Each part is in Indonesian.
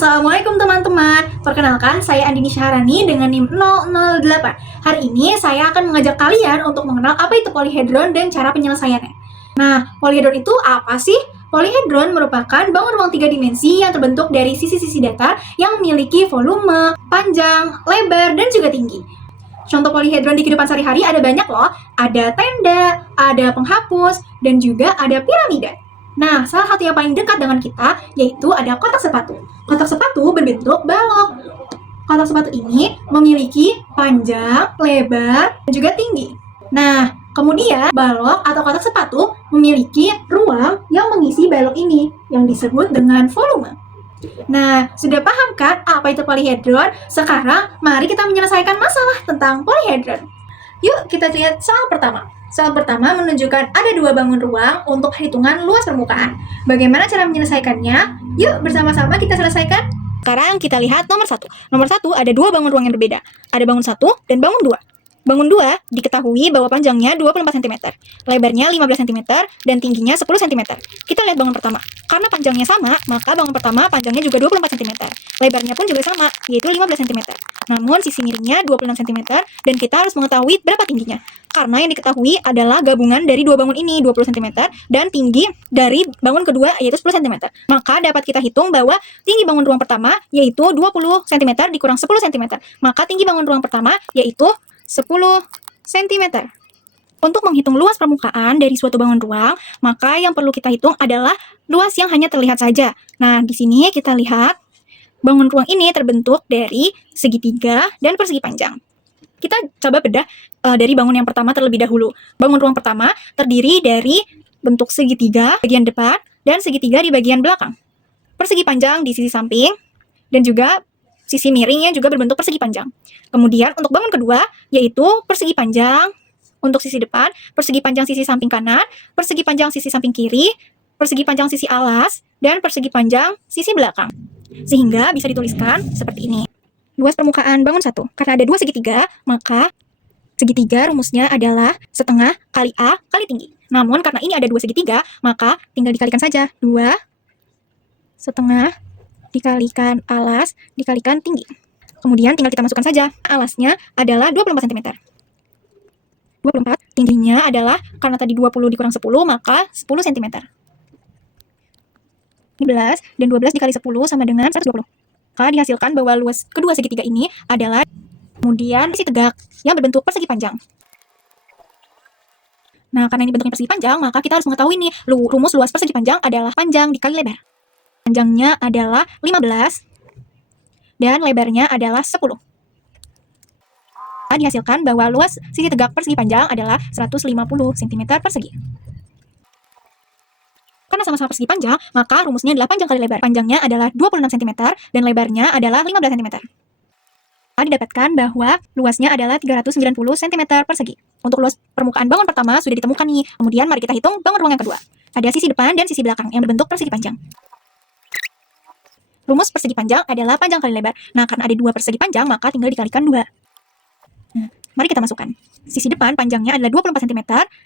Assalamualaikum teman-teman. Perkenalkan, saya Andini Syahrani dengan NIM 008. Hari ini saya akan mengajak kalian untuk mengenal apa itu polyhedron dan cara penyelesaiannya. Nah, polyhedron itu apa sih? Polyhedron merupakan bangun ruang 3 dimensi yang terbentuk dari sisi-sisi datar yang memiliki volume, panjang, lebar, dan juga tinggi. Contoh polyhedron di kehidupan sehari-hari ada banyak loh. Ada tenda, ada penghapus, dan juga ada piramida. Nah, salah satu yang paling dekat dengan kita yaitu ada kotak sepatu. Kotak sepatu berbentuk balok. Kotak sepatu ini memiliki panjang, lebar, dan juga tinggi. Nah, kemudian balok atau kotak sepatu memiliki ruang yang mengisi balok ini yang disebut dengan volume. Nah, sudah paham kan apa itu polyhedron? Sekarang mari kita menyelesaikan masalah tentang polyhedron. Yuk kita lihat soal pertama. Soal pertama menunjukkan ada dua bangun ruang untuk perhitungan luas permukaan. Bagaimana cara menyelesaikannya? Yuk bersama-sama kita selesaikan. Sekarang kita lihat nomor 1. Nomor 1 ada dua bangun ruang yang berbeda. Ada bangun 1 dan bangun 2. Bangun 2 diketahui bahwa panjangnya 24 cm, lebarnya 15 cm, dan tingginya 10 cm. Kita lihat bangun pertama. Karena panjangnya sama, maka bangun pertama panjangnya juga 24 cm. Lebarnya pun juga sama, yaitu 15 cm. Namun sisi miringnya 26 cm, dan kita harus mengetahui berapa tingginya. Karena yang diketahui adalah gabungan dari dua bangun ini, 20 cm, dan tinggi dari bangun kedua yaitu 10 cm. Maka dapat kita hitung bahwa tinggi bangun ruang pertama yaitu 20 cm dikurang 10 cm. Maka tinggi bangun ruang pertama yaitu 10 cm. Untuk menghitung luas permukaan dari suatu bangun ruang, maka yang perlu kita hitung adalah luas yang hanya terlihat saja. Nah, di sini kita lihat bangun ruang ini terbentuk dari segitiga dan persegi panjang. Kita coba bedah dari bangun yang pertama terlebih dahulu. Bangun ruang pertama terdiri dari bentuk segitiga bagian depan dan segitiga di bagian belakang. Persegi panjang di sisi samping dan juga sisi miring yang juga berbentuk persegi panjang. Kemudian untuk bangun kedua yaitu persegi panjang untuk sisi depan, persegi panjang sisi samping kanan, persegi panjang sisi samping kiri, persegi panjang sisi alas, dan persegi panjang sisi belakang. Sehingga bisa dituliskan seperti ini. Luas permukaan bangun 1. Karena ada dua segitiga, maka segitiga rumusnya adalah setengah kali A kali tinggi. Namun karena ini ada dua segitiga, maka tinggal dikalikan saja. 2 setengah dikalikan alas dikalikan tinggi. Kemudian tinggal kita masukkan saja. Alasnya adalah 24 cm. 24, tingginya adalah karena tadi 20 dikurang 10, maka 10 cm. 12 dan 12 dikali 10 sama dengan 120. Maka dihasilkan bahwa luas kedua segitiga ini adalah kemudian sisi tegak yang berbentuk persegi panjang. Nah, karena ini bentuknya persegi panjang, maka kita harus mengetahui nih, rumus luas persegi panjang adalah panjang dikali lebar. Panjangnya adalah 15 dan lebarnya adalah 10. Dihasilkan bahwa luas sisi tegak persegi panjang adalah 150 cm persegi. Karena sama-sama persegi panjang, maka rumusnya adalah panjang kali lebar. Panjangnya adalah 26 cm dan lebarnya adalah 15 cm. Didapatkan bahwa luasnya adalah 390 cm persegi. Untuk luas permukaan bangun pertama sudah ditemukan nih. Kemudian mari kita hitung bangun ruang yang kedua. Ada sisi depan dan sisi belakang yang berbentuk persegi panjang. Rumus persegi panjang adalah panjang kali lebar. Nah, karena ada dua persegi panjang, maka tinggal dikalikan 2. Nah, mari kita masukkan. Sisi depan panjangnya adalah 24 cm,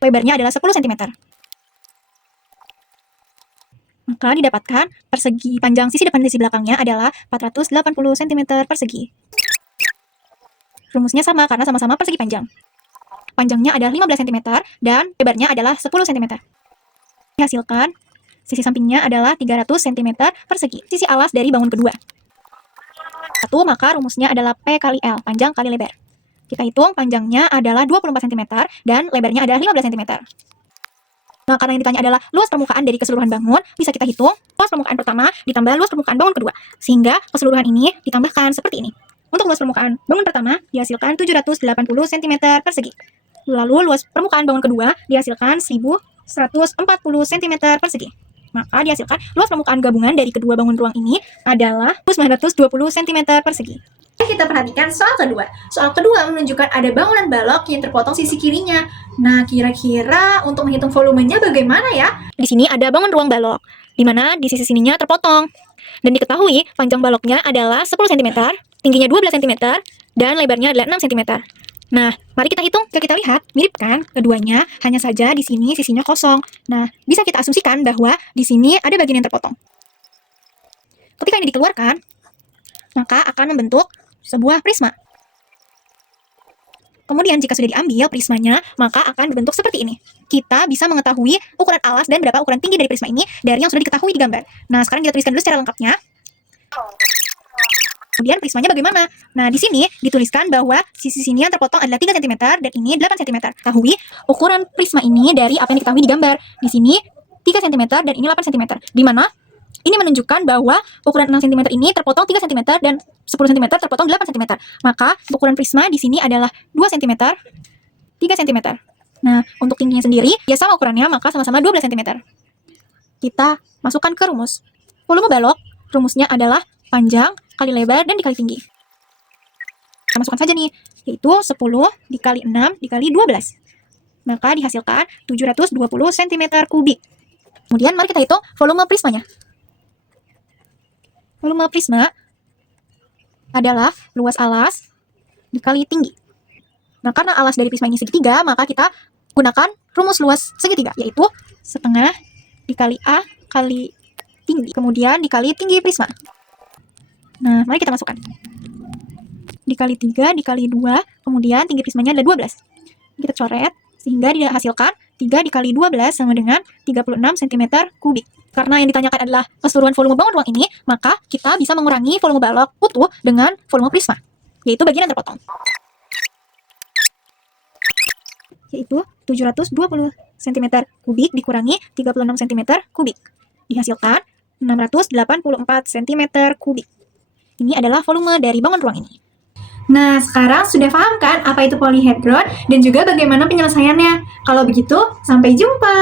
lebarnya adalah 10 cm. Maka didapatkan persegi panjang sisi depan dan sisi belakangnya adalah 480 cm persegi. Rumusnya sama karena sama-sama persegi panjang. Panjangnya adalah 15 cm dan lebarnya adalah 10 cm. Dihasilkan sisi sampingnya adalah 300 cm persegi. Sisi alas dari bangun kedua. 1, maka rumusnya adalah P kali L, panjang kali lebar. Kita hitung panjangnya adalah 24 cm dan lebarnya adalah 15 cm. Nah, karena yang ditanya adalah luas permukaan dari keseluruhan bangun, bisa kita hitung luas permukaan pertama ditambah luas permukaan bangun kedua. Sehingga keseluruhan ini ditambahkan seperti ini. Untuk luas permukaan bangun pertama dihasilkan 780 cm persegi. Lalu luas permukaan bangun kedua dihasilkan 1140 cm persegi. Maka dihasilkan luas permukaan gabungan dari kedua bangun ruang ini adalah 920 cm persegi. Kita perhatikan soal kedua. Soal kedua menunjukkan ada bangunan balok yang terpotong sisi kirinya. Nah, kira-kira untuk menghitung volumenya bagaimana ya? Di sini ada bangun ruang balok, di mana di sisi sininya terpotong. Dan diketahui panjang baloknya adalah 10 cm, tingginya 12 cm, dan lebarnya adalah 6 cm. Nah, mari kita hitung. Jika kita lihat, mirip kan keduanya, hanya saja di sini sisinya kosong. Nah, bisa kita asumsikan bahwa di sini ada bagian yang terpotong. Ketika ini dikeluarkan, maka akan membentuk sebuah prisma. Kemudian jika sudah diambil prismanya, maka akan berbentuk seperti ini. Kita bisa mengetahui ukuran alas dan berapa ukuran tinggi dari prisma ini dari yang sudah diketahui di gambar. Nah, sekarang kita tuliskan dulu secara lengkapnya. Kemudian prismanya bagaimana? Nah, di sini dituliskan bahwa sisi sini yang terpotong adalah 3 cm dan ini 8 cm. Ketahui ukuran prisma ini dari apa yang diketahui di gambar. Di sini 3 cm dan ini 8 cm. Di mana ini menunjukkan bahwa ukuran 6 cm ini terpotong 3 cm dan 10 cm terpotong 8 cm. Maka ukuran prisma di sini adalah 2 cm, 3 cm. Nah, untuk tingginya sendiri, ya sama ukurannya, maka sama-sama 12 cm. Kita masukkan ke rumus. Volume balok, rumusnya adalah panjang kali lebar dan dikali tinggi. Kita masukkan saja nih, yaitu 10 dikali 6 dikali 12. Maka dihasilkan 720 cm kubik. Kemudian mari kita hitung volume prismanya. Volume prisma adalah luas alas dikali tinggi. Nah, karena alas dari prisma ini segitiga, maka kita gunakan rumus luas segitiga, yaitu setengah dikali A kali tinggi, kemudian dikali tinggi prisma. Nah, mari kita masukkan. Dikali 3, dikali 2, kemudian tinggi prismanya adalah 12. Kita coret, sehingga dihasilkan 3 dikali 12 sama dengan 36 cm kubik. Karena yang ditanyakan adalah keseluruhan volume bangun ruang ini, maka kita bisa mengurangi volume balok utuh dengan volume prisma, yaitu bagian yang terpotong. Yaitu 720 cm kubik dikurangi 36 cm kubik. Dihasilkan 684 cm kubik. Ini adalah volume dari bangun ruang ini. Nah, sekarang sudah paham kan apa itu polyhedron dan juga bagaimana penyelesaiannya? Kalau begitu, sampai jumpa!